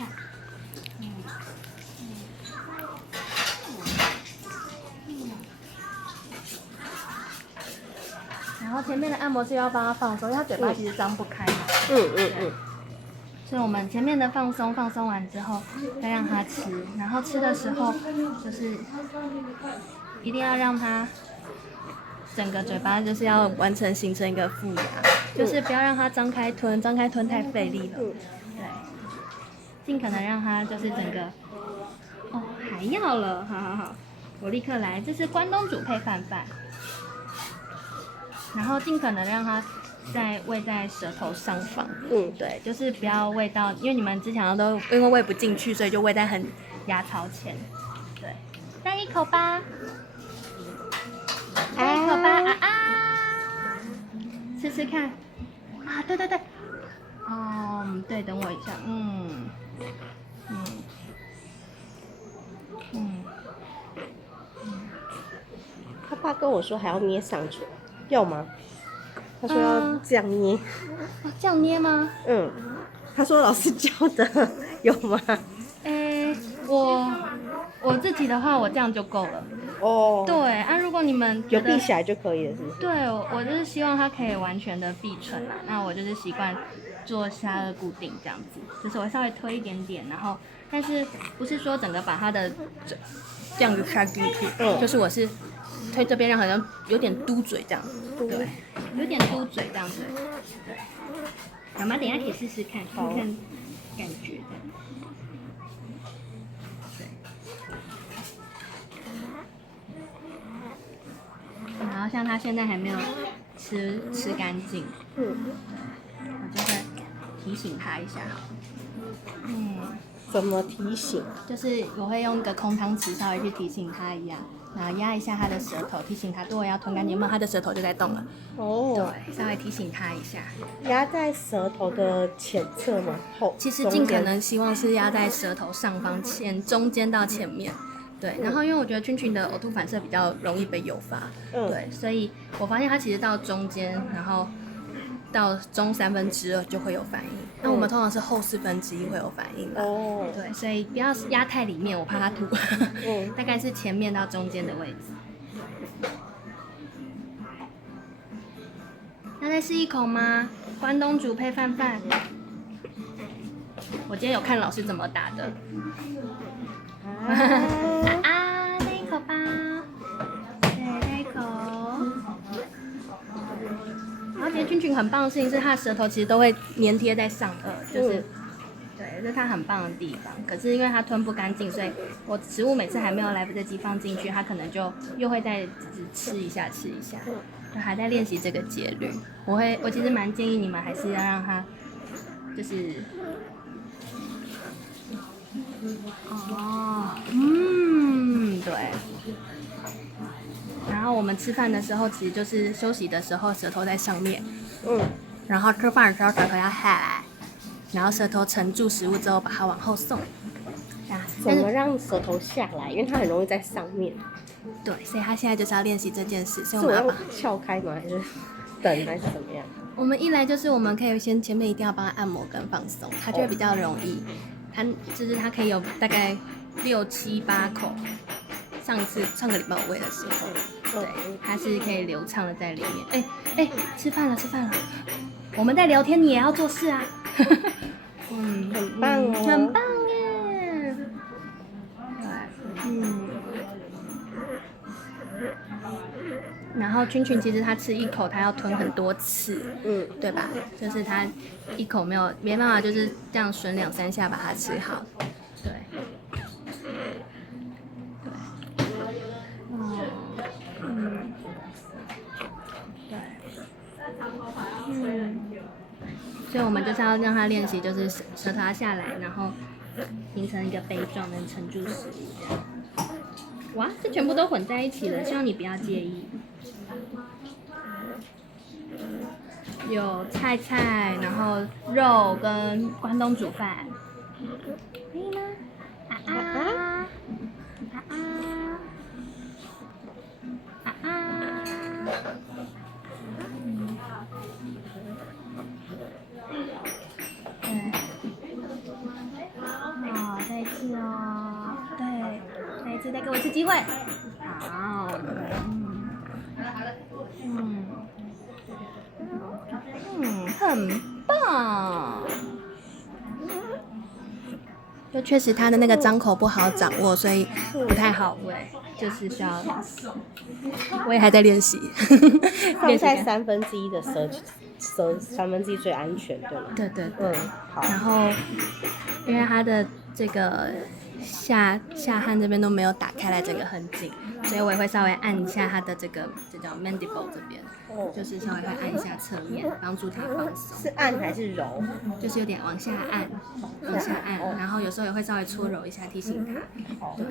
看。然后前面的按摩是要帮他放松，因为他嘴巴其实张不开嘛。所以我们前面的放松完之后，再让他吃，然后吃的时候就是一定要让他整个嘴巴就是要完成形成一个复牙，就是不要让他张开吞太费力了。对，尽可能让他就是整个还要了，好，我立刻来，这是关东煮配饭，然后尽可能让他喂在舌头上方，对，就是不要喂到，因为你们之前都因为喂不进去，所以就喂在很牙槽前，对，再一口吧，试试看，对，对，等我一下，他爸跟我说还要捏上去，要吗？他说要这样捏。这样捏吗？他说老师教的，有吗？我自己的话，我这样就够了。对如果你们有闭起来就可以了，是不是？对，我就是希望它可以完全的闭唇啦。那我就是习惯做下颚固定这样子，就是我稍微推一点点，然后但是不是说整个把它的这样子插进去，就是我是推这边，让好像有点嘟嘴这样，对，有点嘟嘴这样子，对。妈妈等一下可以试试看，看看感觉的。然后像他现在还没有吃干净，我就会提醒他一下。怎么提醒？就是我会用一个空汤匙稍微去提醒他一样，然后压一下他的舌头，提醒他如果要吞干净，他的舌头就在动了。对，稍微提醒他一下。压在舌头的前侧吗？其实尽可能希望是压在舌头上方中间到前面。对，然后因为我觉得菌的呕吐反射比较容易被诱发，对，所以我发现它其实到中间，然后到中2/3就会有反应。那我们通常是后1/4会有反应的，对，所以不要压太里面，我怕它吐。大概是前面到中间的位置。要再试一口吗？关东煮配饭。我今天有看老师怎么打的。再一口吧，对，再一口。然后今天菌群很棒的事情是，它的舌头其实都会粘贴在上颚，就是，对，这是它很棒的地方。可是因为它吞不干净，所以我食物每次还没有来不及放进去，它可能就又会再吃一下，就还在练习这个节律。我其实蛮建议你们还是要让它，就是。对。然后我们吃饭的时候，其实就是休息的时候，舌头在上面。然后吃饭的时候，舌头要下来，然后舌头沉住食物之后，把它往后送。怎么让舌头下来？因为它很容易在上面。对，所以他现在就是要练习这件事。所以我们要撬开吗？还是等还是怎么样？我们一来就是我们可以先前面一定要帮他按摩跟放松，它就会比较容易。它可以有大概6、7、8口。上个礼拜我喂的时候，对，它是可以流畅的在里面。吃饭了，我们在聊天，你也要做事啊。很棒哦，很棒耶。然后菌其实它吃一口，它要吞很多次，对吧？就是它一口没办法，就是这样吮2、3下把它吃好，对。所以我们就是要让他练习，就是舌头要下来，然后形成一个杯状，能沉住食物这样。哇，这全部都混在一起了，希望你不要介意。有菜，然后肉跟关东煮饭，可以吗？次机会。好，很棒。就确实他的那个张口不好掌握，所以不太好喂，就是需要练习。我也还在练习。放在1/3的3/3最安全，对吗？对对对。好。然后，因为他的这个下颌这边都没有打开来，整个很紧，所以我也会稍微按一下他的这叫 mandible 这边，就是稍微会按一下侧面，帮助他放松。是按还是揉？就是有点往下按，然后有时候也会稍微搓揉一下，提醒他。对。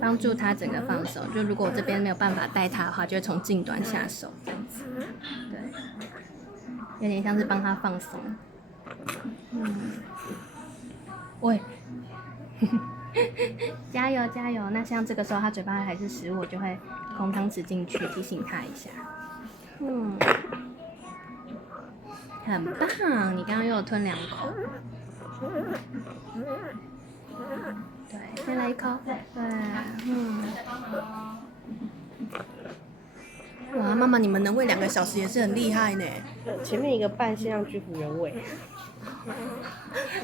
帮助他整个放手。就如果我这边没有办法带他的话，就会从近端下手这样子。对，有点像是帮他放松。喂，加油加油！那像这个时候他嘴巴还是食物，我就会空汤匙进去提醒他一下。很棒！你刚刚又有吞2口。对，先来一口。对，哇，妈妈，你们能喂2个小时也是很厉害呢。前面1个半先让居服员喂，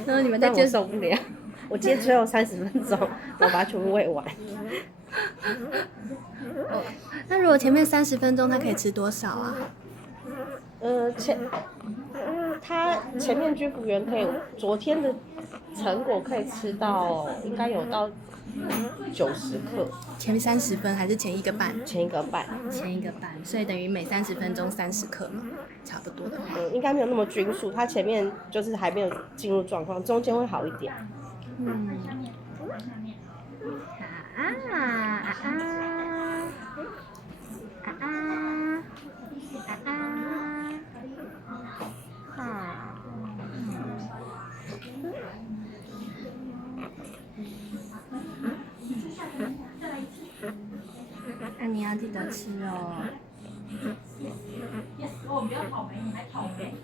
然后你们再接受不了。我今天最后30分钟，我把它全部喂完。那如果前面30分钟，他可以吃多少啊？他前面居服员可以，昨天的成果可以吃到，应该有到90克。前30分还是前1个半？前1个半。前1个半，所以等于每30分钟30克嘛，差不多的话。应该没有那么均速，他前面就是还没有进入状况，中间会好一点。那你要记得吃哦。不要讨霉，你还讨霉。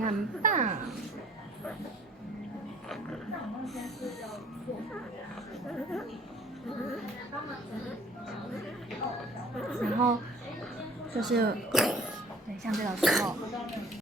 很棒。然后就是，对，像这种时候。